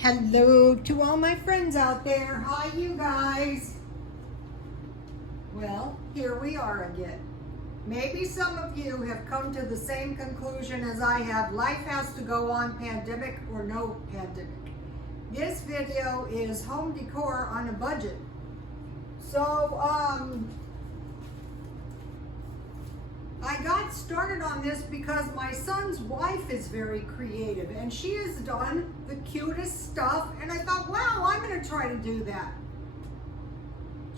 Hello to all my friends out there. Hi, you guys. Well, here we are again. Maybe some of you have come to the same conclusion as I have. Life has to go on, pandemic or no pandemic. This video is home decor on a budget. So, I got started on this because my son's wife is very creative and she has done the cutest stuff, and I thought, wow, I'm gonna try to do that.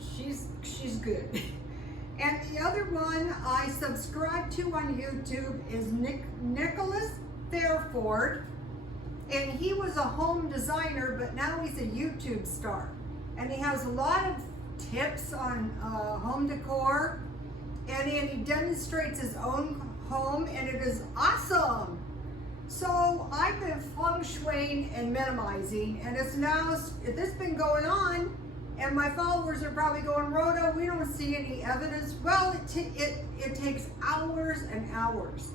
She's good. And the other one I subscribe to on YouTube is Nicholas Fairford, and he was a home designer, but now he's a YouTube star. And he has a lot of tips on home decor, and he demonstrates his own home, and it is awesome. So I've been feng shuiing and minimizing, and it's been going on, and my followers are probably going, Rhoda, we don't see any evidence. Well, it takes hours and hours.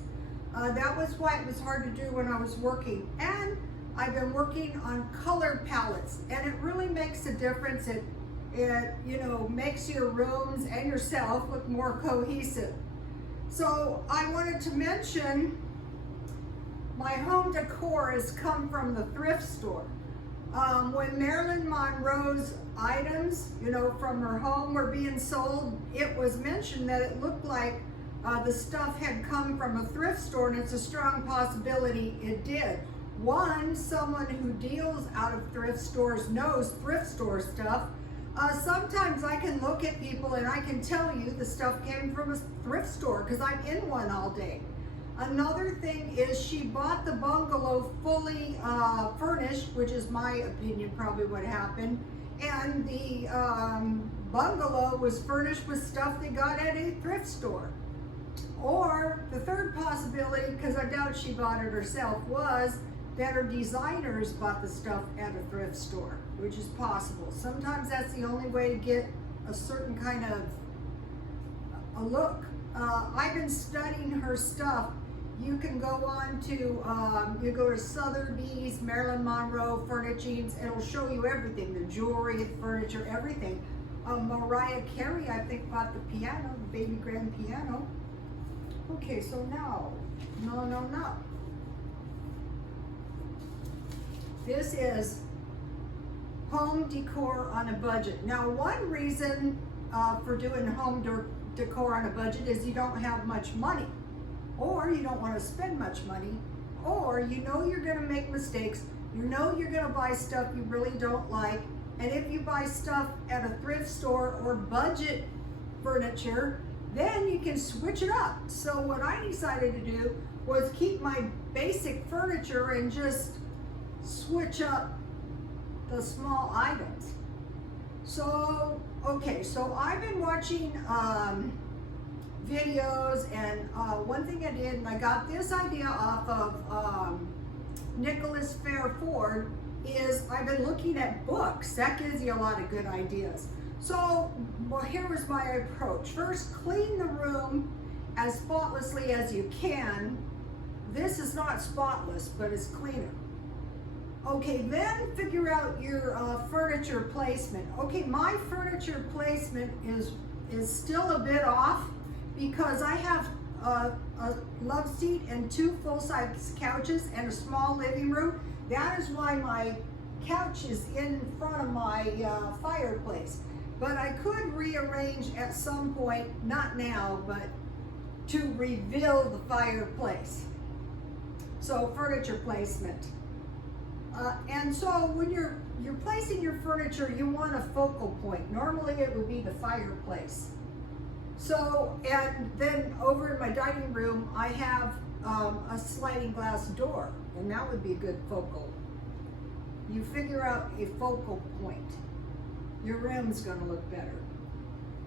That was why it was hard to do when I was working. And I've been working on color palettes, and it really makes a difference. It makes your rooms and yourself look more cohesive. So I wanted to mention my home decor has come from the thrift store. When Marilyn Monroe's items, from her home were being sold, it was mentioned that it looked like the stuff had come from a thrift store, and it's a strong possibility it did. Someone who deals out of thrift stores knows thrift store stuff. Sometimes I can look at people and I can tell you the stuff came from a thrift store because I'm in one all day. Another thing is she bought the bungalow fully furnished, which is my opinion probably what happened. And the bungalow was furnished with stuff they got at a thrift store. Or the third possibility, because I doubt she bought it herself, was that her designers bought the stuff at a thrift store, which is possible. Sometimes that's the only way to get a certain kind of a look. I've been studying her stuff. You can go on to, you go to Sotheby's, Marilyn Monroe Furnishings, it'll show you everything, the jewelry, the furniture, everything. Mariah Carey, I think, bought the piano, the baby grand piano. Okay, so now, no. This is home decor on a budget. Now, one reason for doing home decor on a budget is you don't have much money, or you don't want to spend much money, or you're going to make mistakes, you're going to buy stuff you really don't like, and if you buy stuff at a thrift store or budget furniture, then you can switch it up. So what I decided to do was keep my basic furniture and just switch up the small items. So, okay, so I've been watching videos, and one thing I did, and I got this idea off of Nicholas Fairford, is I've been looking at books. That gives you a lot of good ideas. So, here was my approach. First, clean the room as spotlessly as you can. This is not spotless, but it's cleaner. Okay, then figure out your furniture placement. Okay, my furniture placement is still a bit off because I have a love seat and 2 full-size couches and a small living room. That is why my couch is in front of my fireplace. But I could rearrange at some point, not now, but to reveal the fireplace. So furniture placement. And so when you're placing your furniture, you want a focal point. Normally it would be the fireplace. So, and then over in my dining room, I have a sliding glass door, and that would be a good focal. You figure out a focal point. Your room's gonna look better.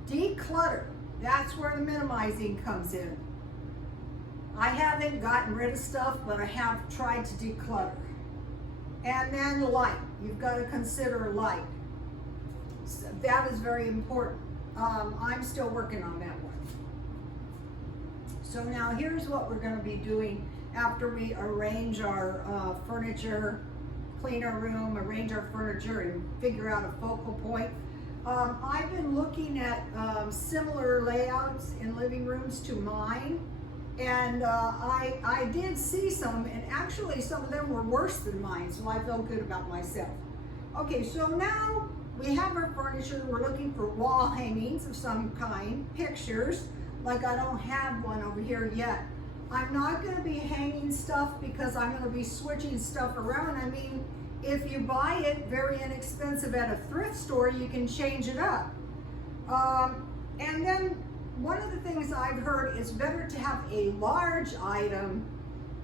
Declutter, that's where the minimizing comes in. I haven't gotten rid of stuff, but I have tried to declutter. And then light, you've got to consider light. So that is very important. I'm still working on that one. So now here's what we're going to be doing after we arrange our furniture clean our room, arrange our furniture, and figure out a focal point. I've been looking at similar layouts in living rooms to mine, and I did see some, and actually some of them were worse than mine, so I felt good about myself. Okay, so now we have our furniture. We're looking for wall hangings of some kind, pictures, like I don't have one over here yet. I'm not going to be hanging stuff because I'm going to be switching stuff around. I mean, if you buy it very inexpensive at a thrift store, you can change it up. And then one of the things I've heard is better to have a large item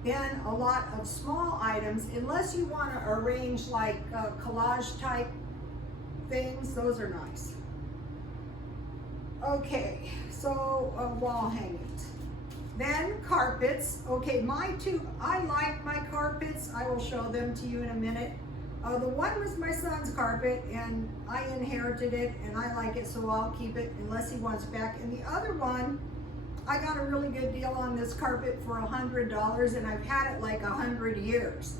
than a lot of small items, unless you want to arrange like collage type things. Those are nice. Okay, so wall hangings. Then carpets. Okay, I like my carpets. I will show them to you in a minute. The one was my son's carpet, and I inherited it, and I like it, so I'll keep it unless he wants back. And the other one, I got a really good deal on this carpet for $100, and I've had it like 100 years.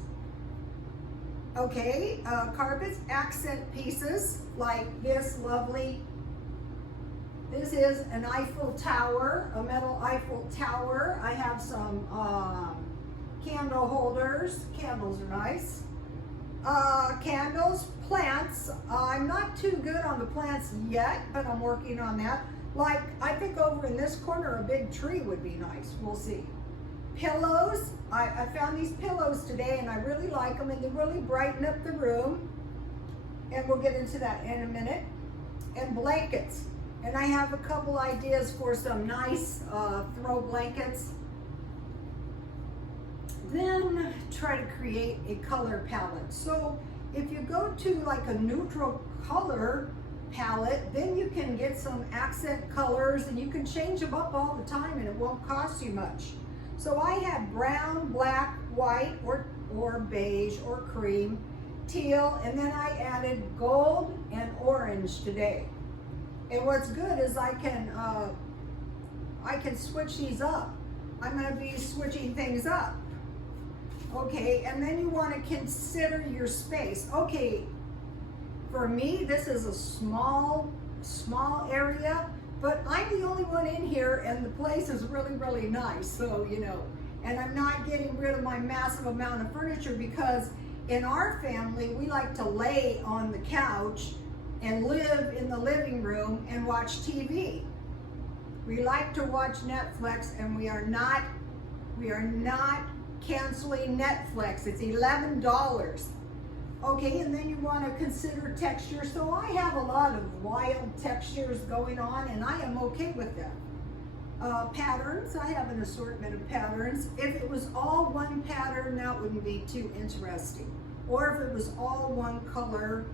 Okay, carpets, accent pieces, like this lovely. This is an Eiffel Tower, a metal Eiffel Tower. I have some candle holders. Candles are nice. Candles, plants. I'm not too good on the plants yet, but I'm working on that. Like, I think over in this corner, a big tree would be nice. We'll see. Pillows. I found these pillows today, and I really like them, and they really brighten up the room. And we'll get into that in a minute. And blankets. And I have a couple ideas for some nice throw blankets. Then try to create a color palette. So if you go to like a neutral color palette, then you can get some accent colors, and you can change them up all the time, and it won't cost you much. So I have brown, black, white, or beige, or cream, teal, and then I added gold and orange today. And what's good is I can switch these up. I'm going to be switching things up. Okay, and then you want to consider your space. Okay, for me, this is a small area, but I'm the only one in here, and the place is really, really nice. So, you know, and I'm not getting rid of my massive amount of furniture, because in our family, we like to lay on the couch and live in the living room and watch TV. We like to watch Netflix, and we are not canceling Netflix. It's $11. Okay, and then you want to consider texture. So I have a lot of wild textures going on, and I am okay with them. Patterns, I have an assortment of patterns. If it was all one pattern, that wouldn't be too interesting. Or if it was all one color,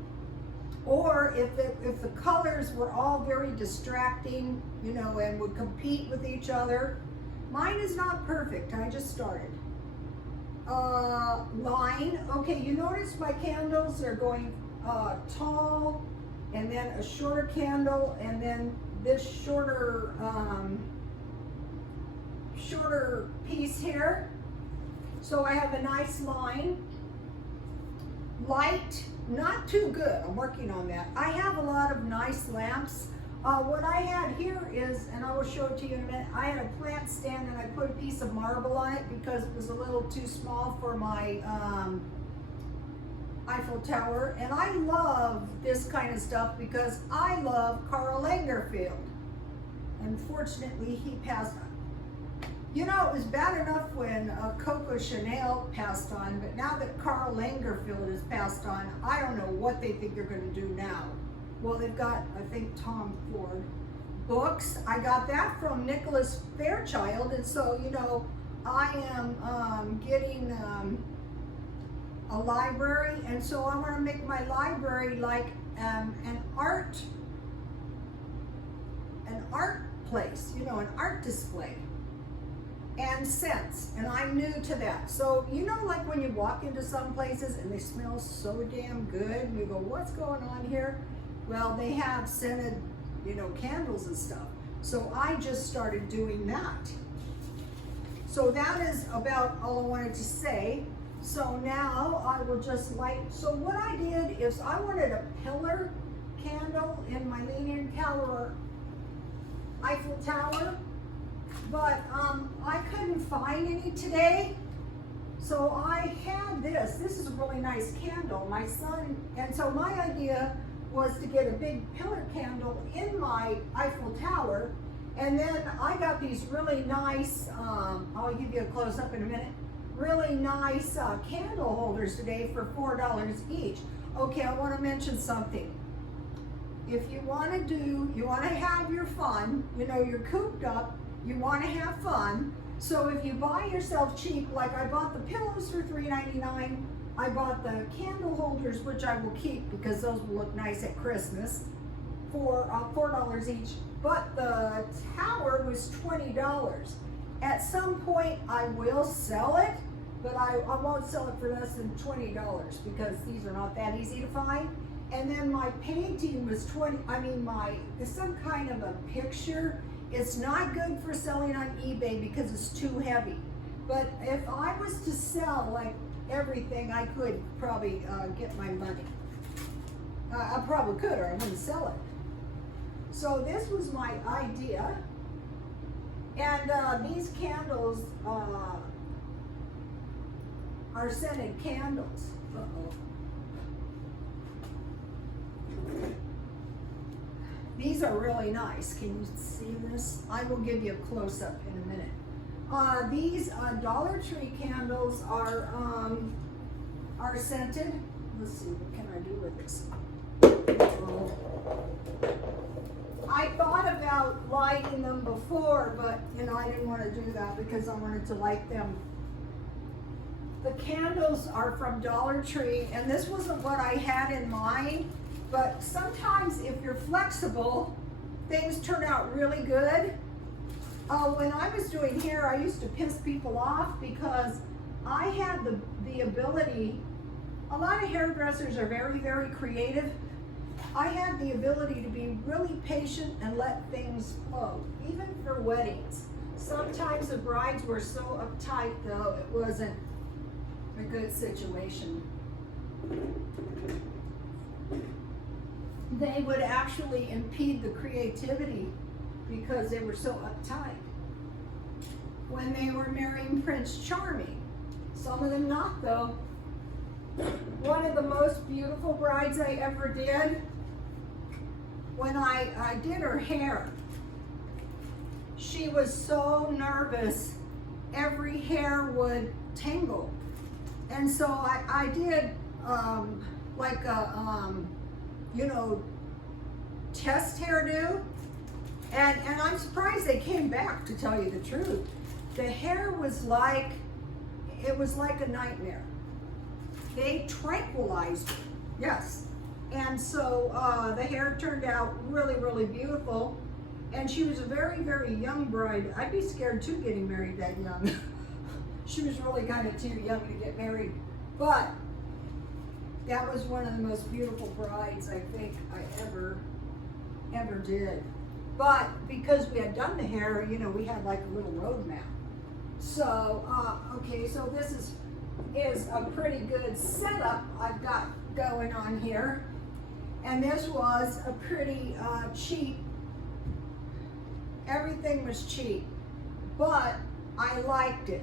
or if the colors were all very distracting, you know, and would compete with each other. Mine is not perfect, I just started. Line, okay, you notice my candles are going tall, and then a shorter candle, and then this shorter piece here. So I have a nice line. Light, not too good. I'm working on that. I have a lot of nice lamps. What I had here is, and I will show it to you in a minute, I had a plant stand, and I put a piece of marble on it because it was a little too small for my Eiffel Tower. And I love this kind of stuff because I love Karl Lagerfeld. Unfortunately, he passed on. You know, it was bad enough when Coco Chanel passed on, but now that Karl Lagerfeld has passed on, I don't know what they think they're going to do now. Well, they've got, I think, Tom Ford. Books, I got that from Nicholas Fairchild, and so, you know, I am getting a library, and so I want to make my library like an art place, you know, an art display. And scents, and I'm new to that. So, you know, like when you walk into some places and they smell so damn good, and you go, what's going on here? Well, they have scented, you know, candles and stuff. So I just started doing that. So that is about all I wanted to say. So now I will just light, so what I did is I wanted a pillar candle in my Leaning Tower, Eiffel Tower, but I couldn't find any today. So I had this. This is a really nice candle. My son, and so my idea was to get a big pillar candle in my Eiffel Tower. And then I got these really nice, I'll give you a close up in a minute, really nice candle holders today for $4 each. Okay, I want to mention something. If you want to have your fun, you know, you're cooped up, you want to have fun. So if you buy yourself cheap, like I bought the pillows for $3.99, I bought the candle holders, which I will keep because those will look nice at Christmas, for $4 each. But the tower was $20. At some point I will sell it, but I won't sell it for less than $20 because these are not that easy to find. And then my painting was it's some kind of a picture. It's not good for selling on eBay because it's too heavy. But if I was to sell like everything, I could probably get my money. I probably could, or I wouldn't sell it. So this was my idea. And these candles are scented candles. Uh-oh. These are really nice. Can you see this? I will give you a close-up in a minute. These Dollar Tree candles are scented. Let's see, what can I do with this? Oh. I thought about lighting them before, but you know, I didn't want to do that because I wanted to light them. The candles are from Dollar Tree, and this wasn't what I had in mind. But sometimes if you're flexible, things turn out really good. When I was doing hair, I used to piss people off because I had the ability, a lot of hairdressers are very, very creative. I had the ability to be really patient and let things flow, even for weddings. Sometimes the brides were so uptight though, it wasn't a good situation. They would actually impede the creativity because they were so uptight. When they were marrying Prince Charming, some of them not though. One of the most beautiful brides I ever did, when I did her hair, she was so nervous, every hair would tangle. And so I did like a, you know, test hairdo, and I'm surprised they came back, to tell you the truth. The hair was like, it was like a nightmare. They tranquilized her, yes. And so the hair turned out really, really beautiful. And she was a very, very young bride. I'd be scared too getting married that young. She was really kind of too young to get married. But that was one of the most beautiful brides I think I ever did. But because we had done the hair, you know, we had like a little roadmap. So, okay, so this is a pretty good setup I've got going on here. And this was a pretty cheap, everything was cheap, but I liked it.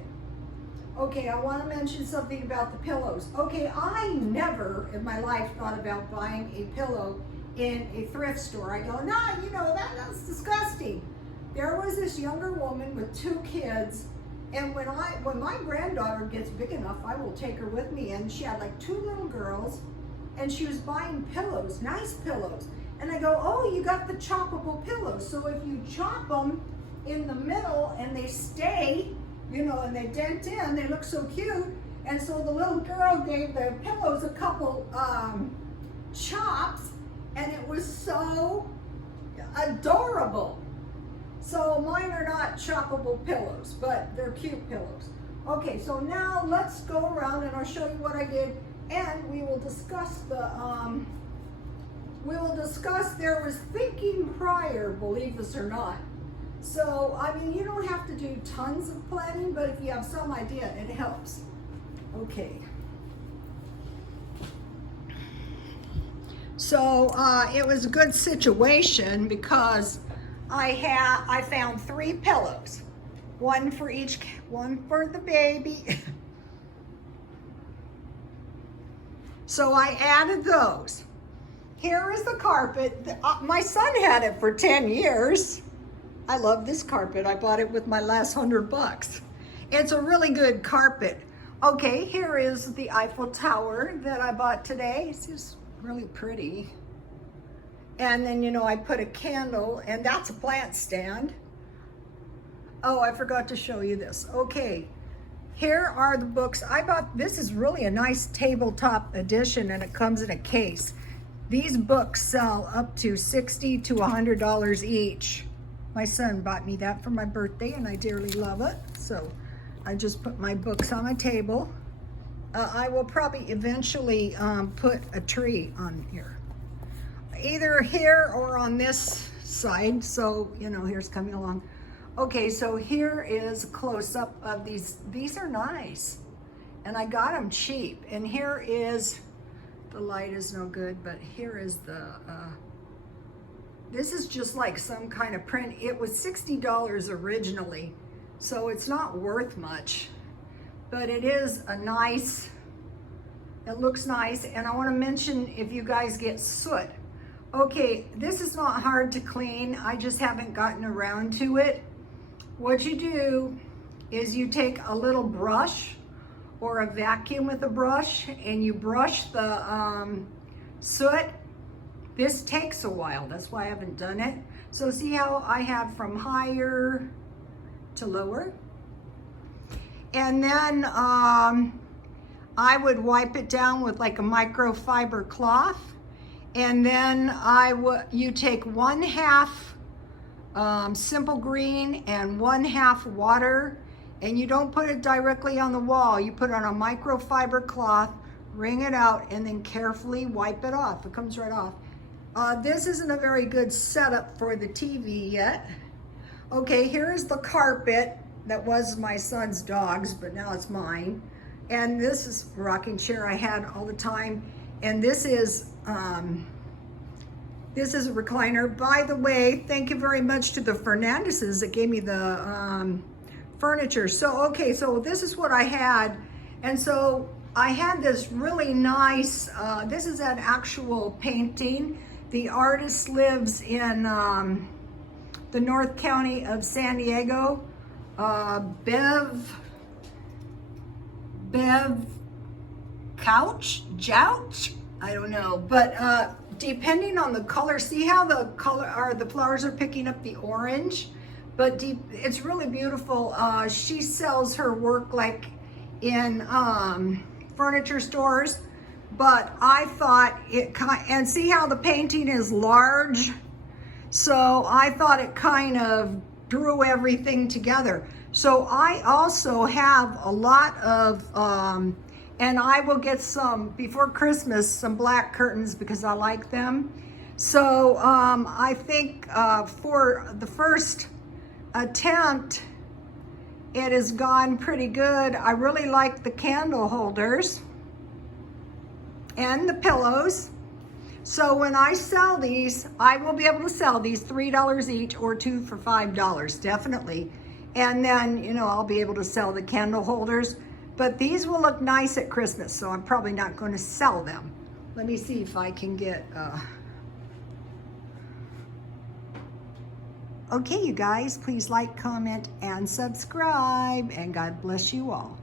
Okay, I want to mention something about the pillows. Okay, I never in my life thought about buying a pillow in a thrift store. I go, nah, you know, that's disgusting. There was this younger woman with 2 kids, and when my granddaughter gets big enough, I will take her with me, and she had like 2 little girls, and she was buying pillows, nice pillows. And I go, oh, you got the choppable pillows. So if you chop them in the middle and they stay, you know, and they dent in, they look so cute. And so the little girl gave the pillows a couple chops, and it was so adorable. So mine are not choppable pillows, but they're cute pillows. Okay, so now let's go around and I'll show you what I did, and we will discuss there was thinking prior, believe this or not. So, I mean, you don't have to do tons of planning, but if you have some idea, it helps. Okay. So it was a good situation because I found 3 pillows, one for the baby. So I added those. Here is the carpet. My son had it for 10 years. I love this carpet. I bought it with my last $100. It's a really good carpet. Okay, here is the Eiffel Tower that I bought today. It's just really pretty. And then, you know, I put a candle, and that's a plant stand. Oh, I forgot to show you this. Okay, here are the books. I bought, this is really a nice tabletop edition, and it comes in a case. These books sell up to $60 to $100 each. My son bought me that for my birthday, and I dearly love it. So I just put my books on my table. I will probably eventually put a tree on here. Either here or on this side. So, you know, here's coming along. Okay, so here is a close-up of these. These are nice. And I got them cheap. And here is, the light is no good, but here is the, this is just like some kind of print. It was $60 originally, so it's not worth much. But it is a nice, it looks nice. And I want to mention, if you guys get soot. Okay, this is not hard to clean. I just haven't gotten around to it. What you do is you take a little brush or a vacuum with a brush, and you brush the soot. This takes a while, that's why I haven't done it. So see how I have from higher to lower? And then I would wipe it down with like a microfiber cloth. And then you take 1/2 simple green and 1/2 water, and you don't put it directly on the wall. You put it on a microfiber cloth, wring it out, and then carefully wipe it off. It comes right off. This isn't a very good setup for the TV yet. Okay, here's the carpet that was my son's dog's, but now it's mine. And this is a rocking chair I had all the time. And this is a recliner. By the way, thank you very much to the Fernandezes that gave me the furniture. So, okay, so this is what I had. And so I had this really nice, this is an actual painting. The artist lives in the North County of San Diego. Bev Jouch? I don't know, but depending on the color, see how the flowers are picking up the orange, but it's really beautiful. She sells her work like in furniture stores, but I thought and see how the painting is large? So I thought it kind of drew everything together. So I also have a lot of, and I will get some, before Christmas, some black curtains because I like them. So I think for the first attempt, it has gone pretty good. I really like the candle holders and the pillows. So when I sell these, I will be able to sell these $3 each or 2 for $5, definitely. And then, you know, I'll be able to sell the candle holders. But these will look nice at Christmas, so I'm probably not going to sell them. Let me see if I can get... Okay, you guys, please like, comment, and subscribe. And God bless you all.